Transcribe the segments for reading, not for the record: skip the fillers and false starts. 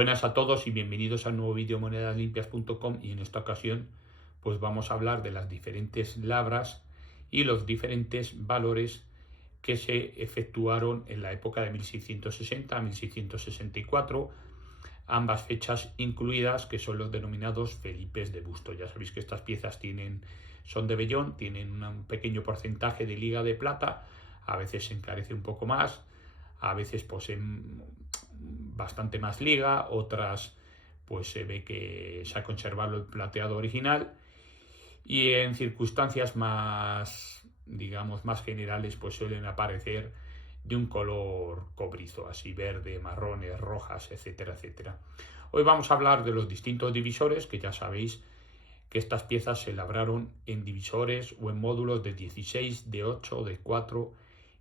Buenas a todos y bienvenidos al nuevo vídeo monedaslimpias.com, y en esta ocasión pues vamos a hablar de las diferentes labras y los diferentes valores que se efectuaron en la época de 1660 a 1664, ambas fechas incluidas, que son los denominados Felipes de busto. Ya sabéis que estas piezas son de vellón, tienen un pequeño porcentaje de liga de plata, a veces se encarece un poco más, a veces poseen bastante más liga, otras pues se ve que se ha conservado el plateado original, y en circunstancias más, digamos, más generales pues suelen aparecer de un color cobrizo, así verde, marrones, rojas, etcétera, etcétera. Hoy vamos a hablar de los distintos divisores, que ya sabéis que estas piezas se labraron en divisores o en módulos de 16, de 8, de 4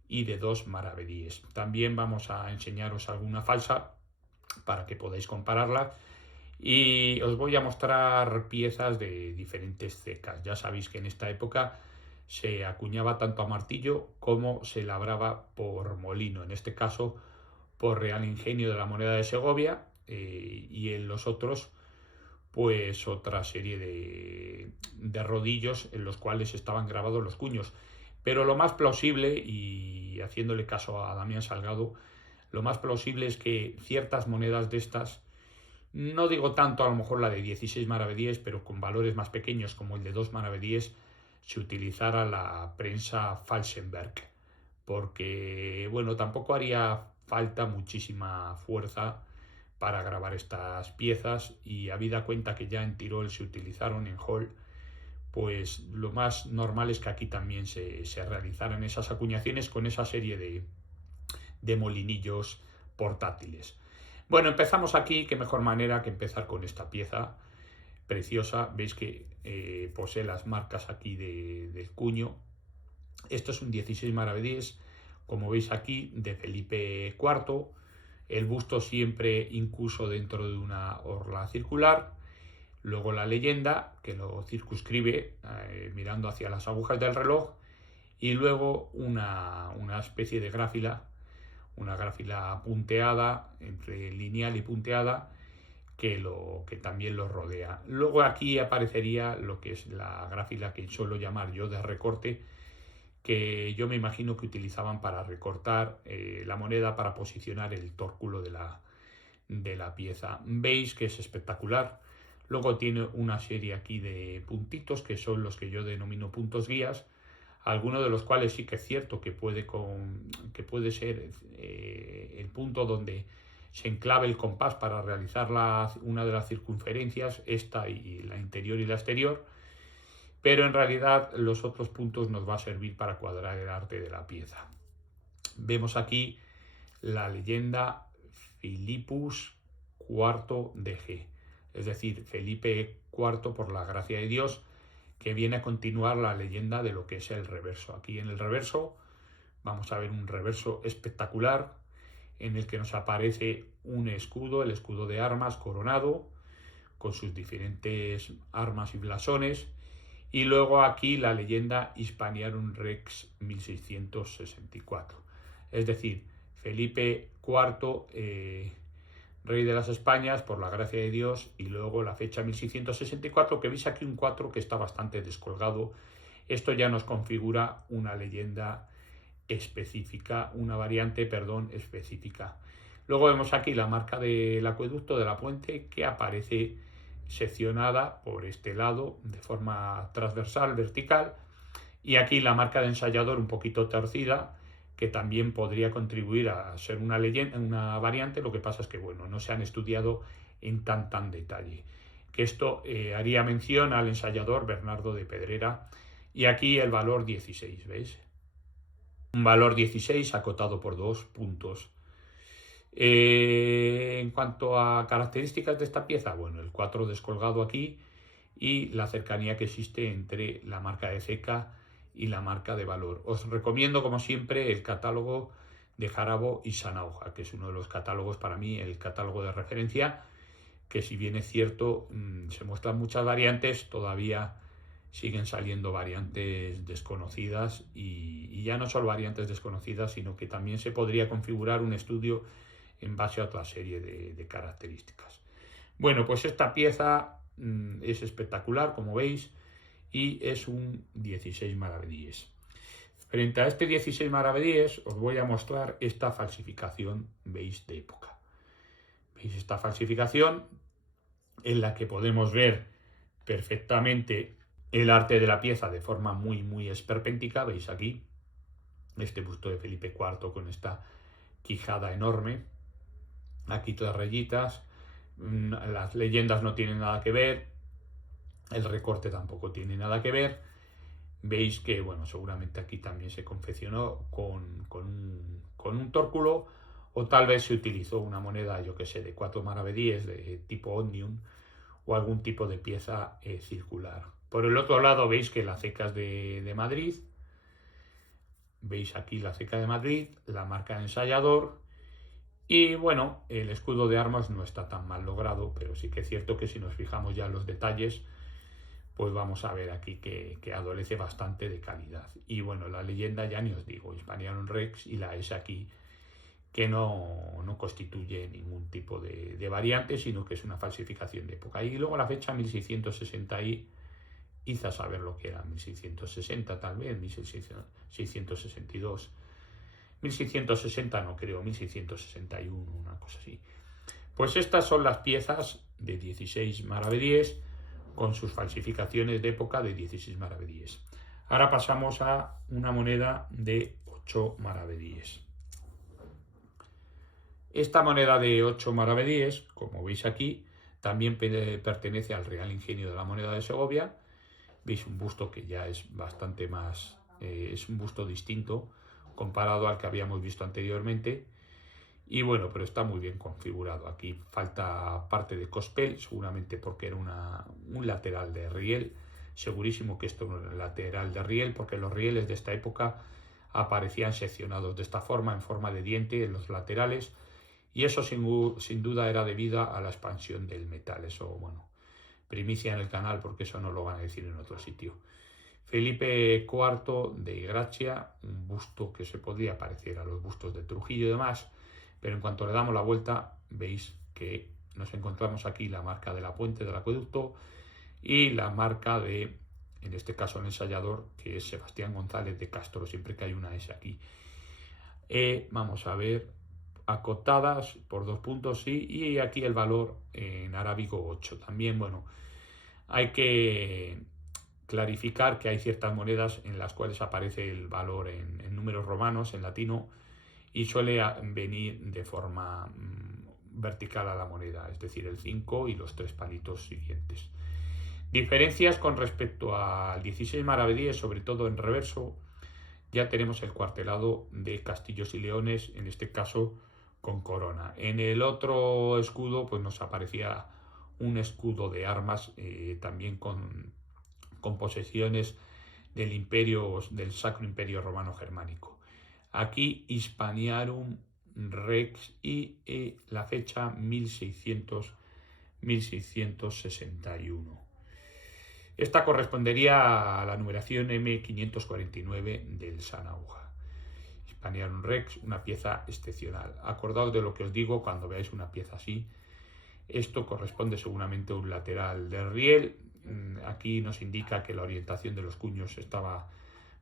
y de 2 maravedíes. También vamos a enseñaros alguna falsa para que podáis compararla, y os voy a mostrar piezas de diferentes cecas. Ya sabéis que en esta época se acuñaba tanto a martillo como se labraba por molino, en este caso por Real Ingenio de la Moneda de Segovia, y en los otros pues otra serie de rodillos en los cuales estaban grabados los cuños. Pero lo más plausible, y haciéndole caso a Damián Salgado, lo más plausible es que ciertas monedas de estas, no digo tanto a lo mejor la de 16 maravedíes, pero con valores más pequeños como el de 2 maravedíes, se utilizara la prensa Falsenberg, porque bueno, tampoco haría falta muchísima fuerza para grabar estas piezas, y habida cuenta que ya en Tirol se utilizaron en Hall, pues lo más normal es que aquí también se realizaran esas acuñaciones con esa serie de molinillos portátiles. Bueno, empezamos aquí. Qué mejor manera que empezar con esta pieza preciosa. Veis que posee las marcas aquí del cuño. Esto es un 16 maravedíes, como veis aquí, de Felipe IV. El busto siempre incluso dentro de una orla circular. Luego la leyenda, que lo circunscribe mirando hacia las agujas del reloj. Y luego una especie de gráfila, una gráfila punteada, entre lineal y punteada, que también lo rodea. Luego aquí aparecería lo que es la gráfila que suelo llamar yo de recorte, que yo me imagino que utilizaban para recortar la moneda, para posicionar el tórculo de la pieza. Veis que es espectacular. Luego tiene una serie aquí de puntitos, que son los que yo denomino puntos guías, algunos de los cuales sí que es cierto que puede ser el punto donde se enclave el compás para realizar una de las circunferencias, esta y la interior y la exterior, pero en realidad los otros puntos nos va a servir para cuadrar el arte de la pieza. Vemos aquí la leyenda Philippus IV de G, es decir, Felipe IV por la gracia de Dios, que viene a continuar la leyenda de lo que es el reverso. Aquí en el reverso vamos a ver un reverso espectacular en el que nos aparece un escudo, el escudo de armas coronado, con sus diferentes armas y blasones, y luego aquí la leyenda Hispaniarum Rex 1664. Es decir, Felipe IV, rey de las Españas por la gracia de Dios, y luego la fecha 1664, que veis aquí un 4 que está bastante descolgado. Esto ya nos configura una leyenda específica, una variante, perdón, específica. Luego vemos aquí la marca del acueducto de la Puente, que aparece seccionada por este lado de forma transversal, vertical, y aquí la marca de ensayador un poquito torcida, que también podría contribuir a ser una leyenda, una variante. Lo que pasa es que bueno, no se han estudiado en tan detalle. Que esto haría mención al ensayador Bernardo de Pedrera, y aquí el valor 16, ¿veis? Un valor 16 acotado por 2 puntos. En cuanto a características de esta pieza, bueno, el 4 descolgado aquí y la cercanía que existe entre la marca de ceca y la marca de valor. Os recomiendo, como siempre, el catálogo de Jarabo y Sanauja, que es uno de los catálogos, para mí, el catálogo de referencia, que si bien es cierto, se muestran muchas variantes, todavía siguen saliendo variantes desconocidas, y ya no solo variantes desconocidas, sino que también se podría configurar un estudio en base a otra serie de características. Bueno, pues esta pieza es espectacular, como veis, y es un 16 maravedíes. Frente a este 16 maravedíes os voy a mostrar esta falsificación, veis, de época. ¿Veis esta falsificación en la que podemos ver perfectamente el arte de la pieza de forma muy esperpéntica? Veis aquí este busto de Felipe IV con esta quijada enorme, aquí todas rayitas, las leyendas no tienen nada que ver, el recorte tampoco tiene nada que ver. Veis que, bueno, seguramente aquí también se confeccionó con un tórculo, o tal vez se utilizó una moneda, yo que sé, de 4 maravedíes de tipo Omnium, o algún tipo de pieza circular. Por el otro lado veis que la ceca es de Madrid. Veis aquí la ceca de Madrid, la marca de ensayador. Y bueno, el escudo de armas no está tan mal logrado, pero sí que es cierto que si nos fijamos ya en los detalles, pues vamos a ver aquí que adolece bastante de calidad. Y bueno, la leyenda ya ni os digo, Hispaniarum Rex, y la S aquí, que no constituye ningún tipo de variante, sino que es una falsificación de época. Y luego la fecha 1660 y hizo saber lo que era 1660, tal vez 1662, 1660 no creo, 1661, una cosa así. Pues estas son las piezas de 16 maravedíes con sus falsificaciones de época de 16 maravedíes. Ahora pasamos a una moneda de 8 maravedíes. Esta moneda de 8 maravedíes, como veis aquí, también pertenece al Real Ingenio de la Moneda de Segovia. Veis un busto que ya es bastante más, es un busto distinto comparado al que habíamos visto anteriormente. Y bueno, pero está muy bien configurado. Aquí falta parte de cospel, seguramente porque era un lateral de riel. Segurísimo que esto es un lateral de riel, porque los rieles de esta época aparecían seccionados de esta forma, en forma de diente en los laterales. Y eso sin duda era debido a la expansión del metal. Eso, bueno, primicia en el canal, porque eso no lo van a decir en otro sitio. Felipe IV de Gracia, un busto que se podría parecer a los bustos de Trujillo y demás, pero en cuanto le damos la vuelta veis que nos encontramos aquí la marca de la puente del acueducto y la marca de, en este caso el ensayador, que es Sebastián González de Castro, siempre que hay una S aquí. Vamos a ver, acotadas por 2 puntos, sí, y aquí el valor en arábigo 8. También, bueno, hay que clarificar que hay ciertas monedas en las cuales aparece el valor en números romanos, en latino, y suele venir de forma vertical a la moneda, es decir, el 5 y los 3 palitos siguientes. Diferencias con respecto al 16 maravedíes, sobre todo en reverso, ya tenemos el cuartelado de castillos y leones, en este caso con corona. En el otro escudo pues nos aparecía un escudo de armas, también con posesiones del Sacro Imperio Romano Germánico. Aquí Hispaniarum Rex y la fecha 1661. Esta correspondería a la numeración M549 del San Aguja. Hispaniarum Rex, una pieza excepcional. Acordaos de lo que os digo cuando veáis una pieza así. Esto corresponde seguramente a un lateral de riel. Aquí nos indica que la orientación de los cuños estaba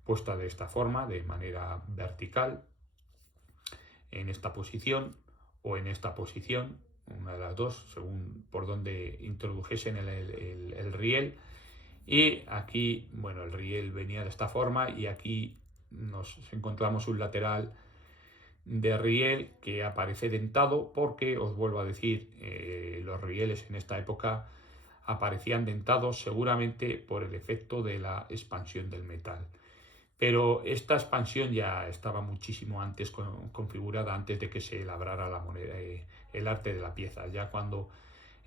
puesta de esta forma, de manera vertical, en esta posición o en esta posición, una de las dos, según por donde introdujesen el riel. Y aquí, bueno, el riel venía de esta forma y aquí nos encontramos un lateral de riel que aparece dentado, porque os vuelvo a decir, los rieles en esta época aparecían dentados seguramente por el efecto de la expansión del metal. Pero esta expansión ya estaba muchísimo antes configurada, antes de que se labrara la moneda, el arte de la pieza. Ya cuando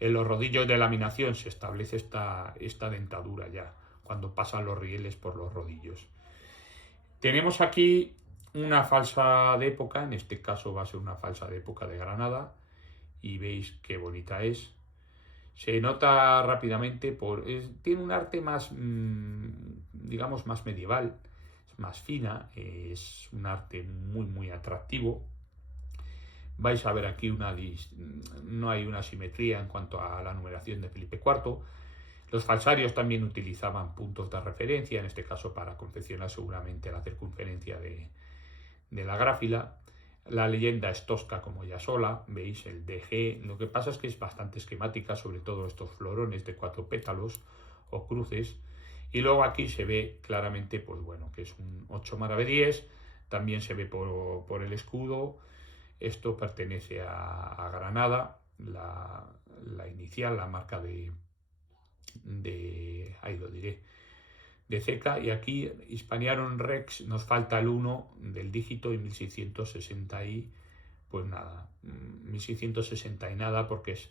en los rodillos de laminación se establece esta dentadura, ya cuando pasan los rieles por los rodillos. Tenemos aquí una falsa de época, en este caso va a ser una falsa de época de Granada, y veis qué bonita es. Se nota rápidamente, tiene un arte más, digamos, más medieval, más fina, es un arte muy atractivo. vais a ver aquí no hay una simetría en cuanto a la numeración de Felipe IV. Los falsarios también utilizaban puntos de referencia, en este caso para confeccionar seguramente la circunferencia de la gráfila. La leyenda es tosca como ya sola, veis el DG, lo que pasa es que es bastante esquemática, sobre todo estos florones de 4 pétalos o cruces, y luego aquí se ve claramente, pues bueno, que es un 8 maravedíes, también se ve por el escudo, esto pertenece a Granada, la inicial, la marca ahí lo diré, de Ceca, y aquí Hispaniarum Rex nos falta el 1 del dígito y 1660 y pues nada, 1660 y nada porque es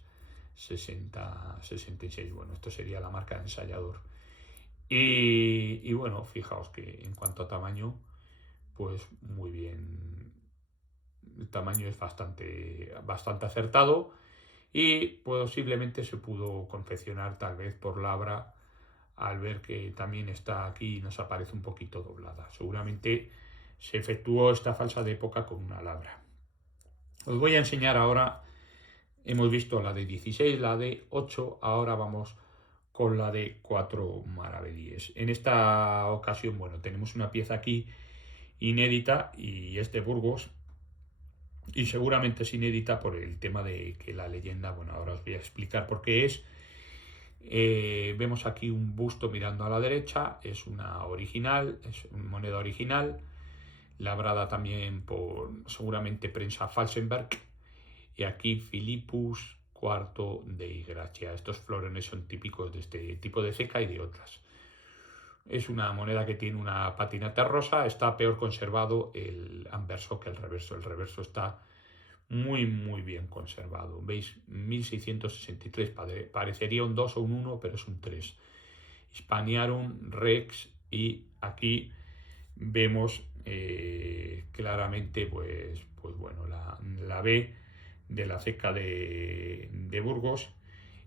66. Bueno, esto sería la marca de ensayador. Y bueno, fijaos que en cuanto a tamaño, pues muy bien. El tamaño es bastante acertado y posiblemente se pudo confeccionar tal vez por Labra al ver que también está aquí y nos aparece un poquito doblada. Seguramente se efectuó esta falsa de época con una labra. Os voy a enseñar ahora, hemos visto la de 16, la de 8, ahora vamos con la de 4 maravedíes. En esta ocasión, bueno, tenemos una pieza aquí inédita y es de Burgos, y seguramente es inédita por el tema de que la leyenda, bueno, ahora os voy a explicar por qué es. Vemos aquí un busto mirando a la derecha, es una original, es una moneda original, labrada también por seguramente prensa Falsenberg, y aquí Philippus IV de Gracia. Estos florones son típicos de este tipo de ceca y de otras. Es una moneda que tiene una patinata rosa, está peor conservado el anverso que el reverso. El reverso está muy bien conservado. ¿Veis? 1663, parecería un 2 o un 1, pero es un 3. Hispaniarum Rex, y aquí vemos claramente pues bueno, la B de la ceca de Burgos,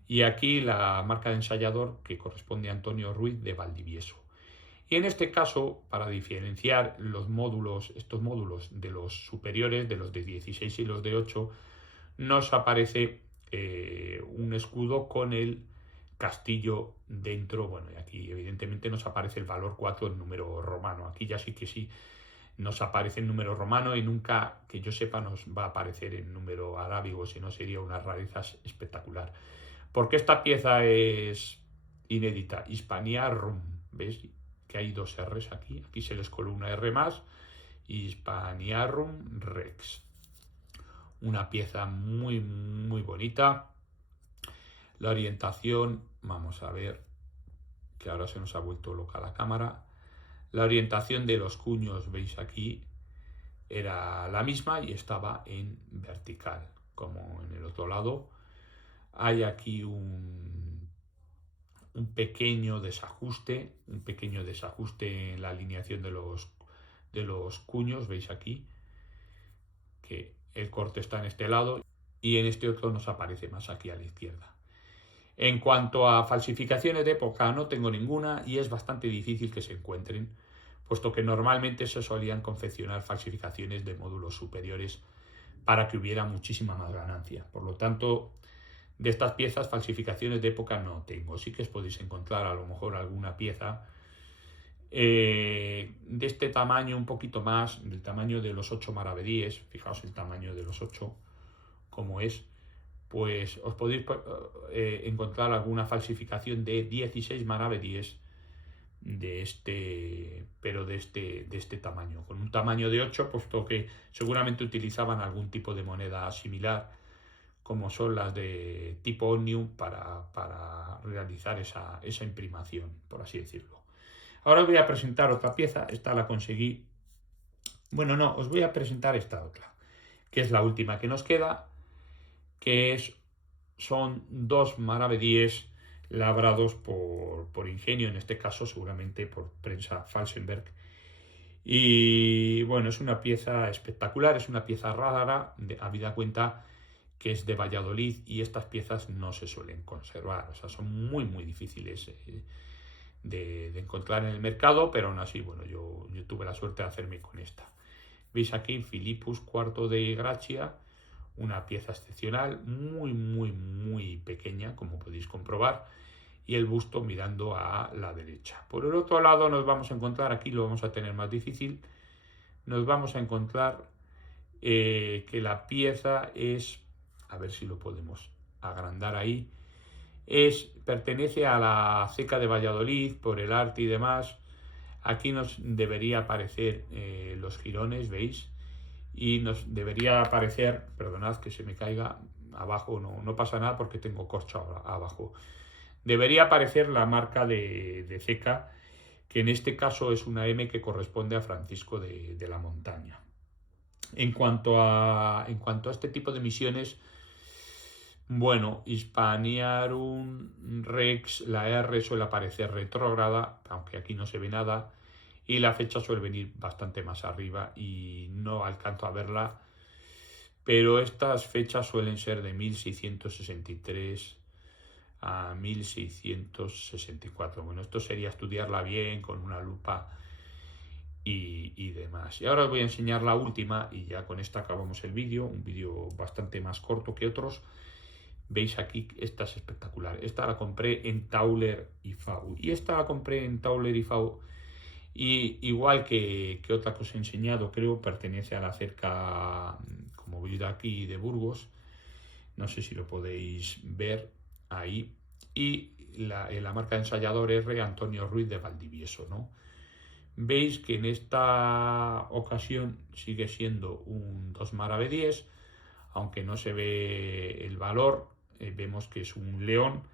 y aquí la marca de ensayador que corresponde a Antonio Ruiz de Valdivieso. Y en este caso, para diferenciar estos módulos de los superiores, de los de 16 y los de 8, nos aparece un escudo con el castillo dentro. Bueno, y aquí evidentemente nos aparece el valor 4 en número romano. Aquí ya sí que sí nos aparece en número romano y nunca, que yo sepa, nos va a aparecer en número arábigo, si no sería una rareza espectacular. Porque esta pieza es inédita. Hispaniarum, ¿ves? Que hay dos R's aquí. Aquí se les coló una R más. Hispaniarum Rex. Una pieza muy bonita. La orientación, vamos a ver, que ahora se nos ha vuelto loca la cámara. La orientación de los cuños, veis aquí, era la misma y estaba en vertical, como en el otro lado. Hay aquí un pequeño desajuste, en la alineación de los cuños, veis aquí, que el corte está en este lado y en este otro nos aparece más aquí a la izquierda. En cuanto a falsificaciones de época, no tengo ninguna y es bastante difícil que se encuentren, puesto que normalmente se solían confeccionar falsificaciones de módulos superiores para que hubiera muchísima más ganancia. Por lo tanto, de estas piezas, falsificaciones de época no tengo. Sí que os podéis encontrar a lo mejor alguna pieza de este tamaño, un poquito más, del tamaño de los 8 maravedíes. Fijaos el tamaño de los 8, como es. Pues os podéis encontrar alguna falsificación de 16 maravedíes pero de este tamaño, con un tamaño de 8, puesto que seguramente utilizaban algún tipo de moneda similar, como son las de tipo Omnium, para realizar esa imprimación, por así decirlo. Ahora os voy a presentar otra pieza, esta la conseguí. Bueno, no, os voy a presentar esta otra, que es la última que nos queda, que son 2 maravedíes labrados por Ingenio, en este caso seguramente por prensa Falsenberg. Y bueno, es una pieza espectacular, es una pieza rara, habida cuenta que es de Valladolid y estas piezas no se suelen conservar, o sea, son muy difíciles de encontrar en el mercado, pero aún así, bueno, yo tuve la suerte de hacerme con esta. Veis aquí Philippus IV de Gracia, una pieza excepcional, muy pequeña, como podéis comprobar, y el busto mirando a la derecha. Por el otro lado nos vamos a encontrar, aquí lo vamos a tener más difícil, nos vamos a encontrar que la pieza es, a ver si lo podemos agrandar ahí, pertenece a la ceca de Valladolid por el arte y demás. Aquí nos debería aparecer los jirones, ¿veis? Y nos debería aparecer, perdonad que se me caiga abajo, no pasa nada porque tengo corcho abajo. Debería aparecer la marca de ceca, que en este caso es una M que corresponde a Francisco de la Montaña. En cuanto a este tipo de misiones, bueno, Hispaniarum Rex, la R suele aparecer retrógrada, aunque aquí no se ve nada, y la fecha suele venir bastante más arriba y no alcanzo a verla, pero estas fechas suelen ser de 1663 a 1664. Bueno, esto sería estudiarla bien con una lupa y demás. Y ahora os voy a enseñar la última y ya con esta acabamos el vídeo, un vídeo bastante más corto que otros. Veis aquí, esta es espectacular. Esta la compré en Tauler y Fau. Y esta la compré en Tauler y Fau. Y igual que otra que os he enseñado, creo, pertenece a la cerca, como veis aquí, de Burgos. No sé si lo podéis ver ahí. Y la marca de ensayador R. Antonio Ruiz de Valdivieso, ¿no? Veis que en esta ocasión sigue siendo un 2 Marave 10, aunque no se ve el valor, vemos que es un león,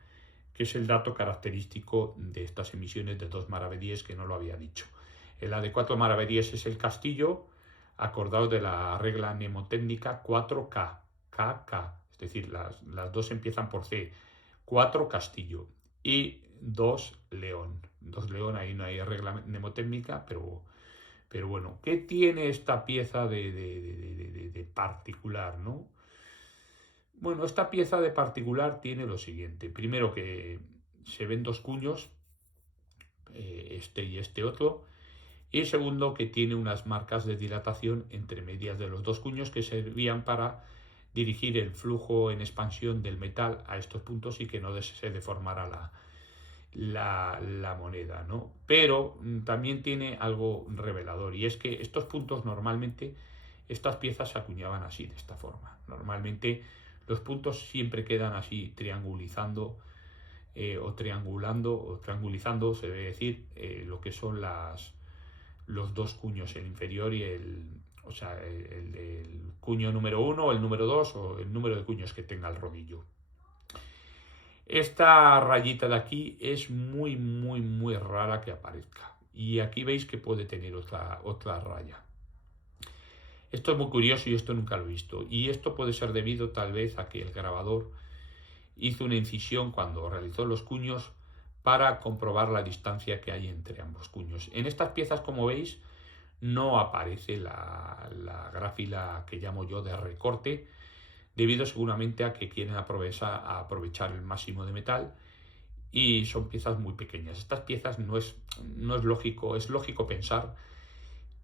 que es el dato característico de estas emisiones de 2 Marave 10, que no lo había dicho. En la de 4 Marave 10 es el castillo, acordado de la regla mnemotécnica 4K, KK, es decir, las dos empiezan por C, 4 castillo y 2 león. 2 león, ahí no hay regla mnemotécnica, pero bueno, ¿qué tiene esta pieza de particular, no? Bueno, esta pieza de particular tiene lo siguiente. Primero, que se ven dos cuños, este y este otro. Y segundo, que tiene unas marcas de dilatación entre medias de los dos cuños que servían para dirigir el flujo en expansión del metal a estos puntos y que no se deformara la moneda, ¿no? Pero también tiene algo revelador, y es que estos puntos normalmente, estas piezas se acuñaban así, de esta forma. Normalmente los puntos siempre quedan así triangulizando o triangulizando, se debe decir, lo que son los dos cuños, el inferior y o sea, el cuño número 1 o el número 2 o el número de cuños que tenga el rodillo. Esta rayita de aquí es muy rara que aparezca. Y aquí veis que puede tener otra raya. Esto es muy curioso y esto nunca lo he visto. Y esto puede ser debido tal vez a que el grabador hizo una incisión cuando realizó los cuños para comprobar la distancia que hay entre ambos cuños. En estas piezas, como veis, no aparece la gráfila que llamo yo de recorte, debido seguramente a que quieren aprovechar el máximo de metal, y son piezas muy pequeñas. Estas piezas no es lógico, es lógico pensar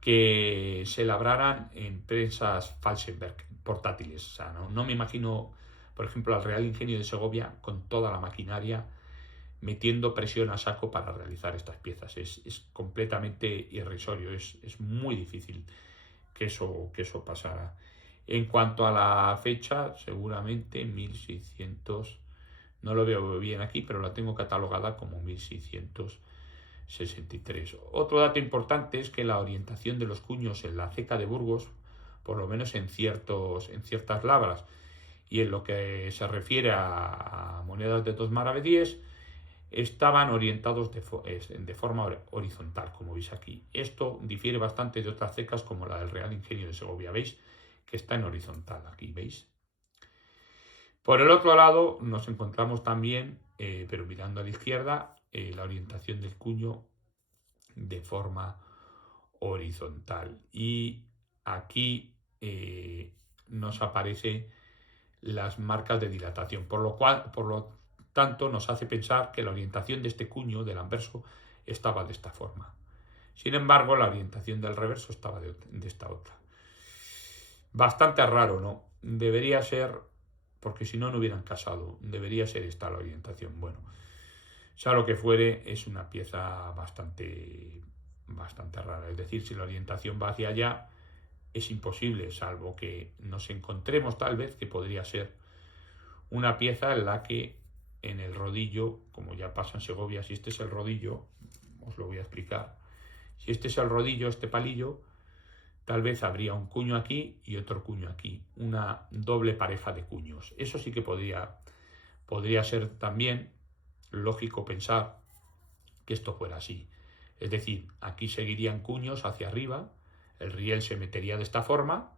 que se labraran en prensas Falsenberg portátiles. O sea, no me imagino, por ejemplo, al Real Ingenio de Segovia con toda la maquinaria metiendo presión a saco para realizar estas piezas. Es completamente irrisorio, es muy difícil que eso pasara. En cuanto a la fecha, seguramente 1600, no lo veo bien aquí, pero la tengo catalogada como 1663. Otro dato importante es que la orientación de los cuños en la ceca de Burgos, por lo menos en ciertas labras, y en lo que se refiere a monedas de 2 Marave 10, estaban orientados de forma horizontal, como veis aquí. Esto difiere bastante de otras cecas como la del Real Ingenio de Segovia, ¿veis? Que está en horizontal, aquí, ¿veis? Por el otro lado nos encontramos también, pero mirando a la izquierda, la orientación del cuño de forma horizontal. Y aquí nos aparecen las marcas de dilatación, por lo tanto nos hace pensar que la orientación de este cuño del anverso estaba de esta forma. Sin embargo, la orientación del reverso estaba de esta otra. Bastante raro, ¿no? debería ser, porque si no, no hubieran casado, debería ser esta la orientación. Bueno, sea lo que fuere, es una pieza bastante rara. Es decir, si la orientación va hacia allá, es imposible, salvo que nos encontremos tal vez que podría ser una pieza en la que en el rodillo, como ya pasa en Segovia, si este es el rodillo, os lo voy a explicar, si este es el rodillo, este palillo, tal vez habría un cuño aquí y otro cuño aquí, una doble pareja de cuños. Eso sí que podría ser también lógico pensar que esto fuera así. Es decir, aquí seguirían cuños hacia arriba, el riel se metería de esta forma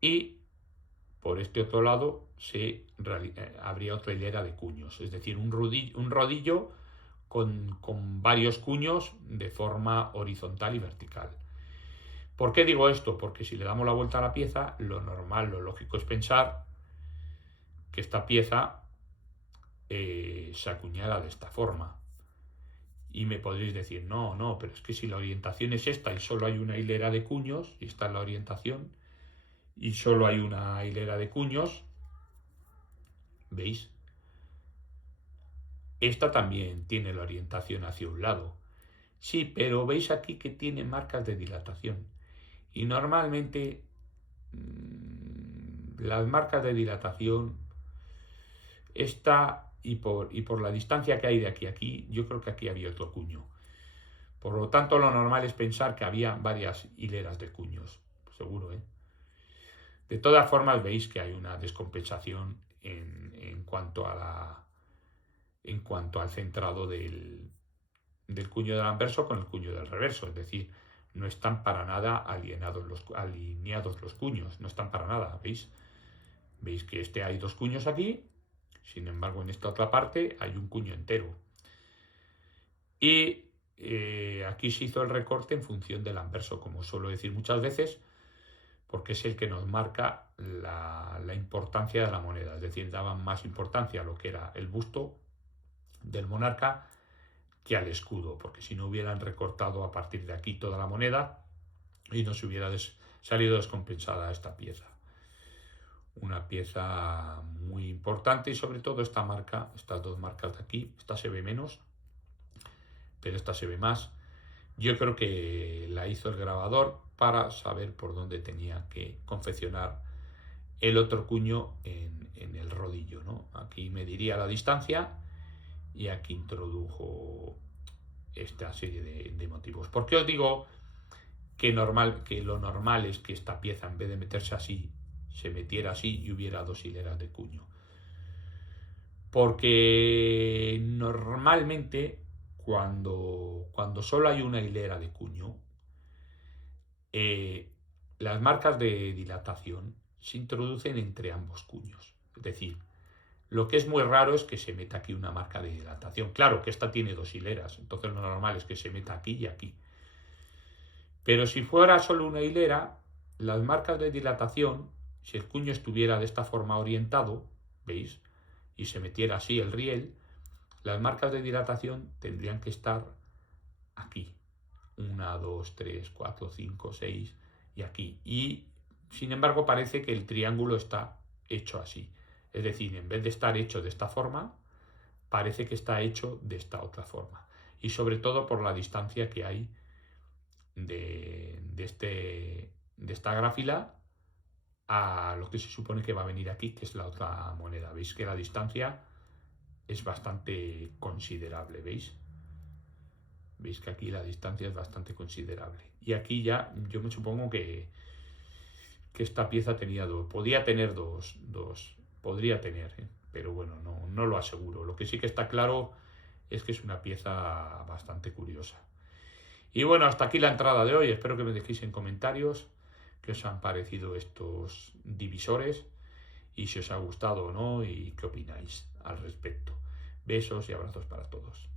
y por este otro lado habría otra hilera de cuños, es decir, un rodillo con varios cuños de forma horizontal y vertical. ¿Por qué digo esto? Porque si le damos la vuelta a la pieza, lo normal, lo lógico es pensar que esta pieza se acuñara de esta forma. Y me podréis decir, no, pero es que si la orientación es esta y solo hay una hilera de cuños, y esta es la orientación, y solo hay una hilera de cuños, ¿veis? Esta también tiene la orientación hacia un lado. Sí, pero veis aquí que tiene marcas de dilatación. Y normalmente las marcas de dilatación, esta y por la distancia que hay de aquí a aquí, yo creo que aquí había otro cuño. Por lo tanto, lo normal es pensar que había varias hileras de cuños. Seguro, ¿eh? De todas formas, veis que hay una descompensación en cuanto al centrado del cuño del anverso con el cuño del reverso. Es decir, no están para nada alineados los cuños. No están para nada, ¿veis? Veis que hay dos cuños aquí. Sin embargo, en esta otra parte hay un cuño entero. Y aquí se hizo el recorte en función del anverso, como suelo decir muchas veces, porque es el que nos marca la importancia de la moneda. Es decir, daban más importancia a lo que era el busto del monarca que al escudo, porque si no hubieran recortado a partir de aquí toda la moneda y nos hubiera salido descompensada esta pieza. Una pieza muy importante y sobre todo esta marca, estas dos marcas de aquí, esta se ve menos, pero esta se ve más. Yo creo que la hizo el grabador para saber por dónde tenía que confeccionar el otro cuño en el rodillo, ¿no? Aquí mediría la distancia y aquí introdujo esta serie de motivos. ¿Por qué os digo que lo normal es que esta pieza, en vez de meterse así, se metiera así y hubiera dos hileras de cuño? Porque normalmente cuando solo hay una hilera de cuño, las marcas de dilatación se introducen entre ambos cuños. Es decir, lo que es muy raro es que se meta aquí una marca de dilatación. Claro que esta tiene dos hileras, entonces lo normal es que se meta aquí y aquí. Pero si fuera solo una hilera, las marcas de dilatación, si el cuño estuviera de esta forma orientado, ¿veis? Y se metiera así el riel, las marcas de dilatación tendrían que estar aquí. 1, 2, 3, 4, 5, 6 y aquí. Y sin embargo parece que el triángulo está hecho así. Es decir, en vez de estar hecho de esta forma, parece que está hecho de esta otra forma. Y sobre todo por la distancia que hay de esta gráfila a lo que se supone que va a venir aquí, que es la otra moneda. Veis que la distancia es bastante considerable, ¿veis? Veis que aquí la distancia es bastante considerable. Y aquí ya yo me supongo que esta pieza tenía podía tener dos, podría tener, pero bueno, no lo aseguro. Lo que sí que está claro es que es una pieza bastante curiosa. Y bueno, hasta aquí la entrada de hoy. Espero que me dejéis en comentarios qué os han parecido estos divisores y si os ha gustado o no y qué opináis al respecto. Besos y abrazos para todos.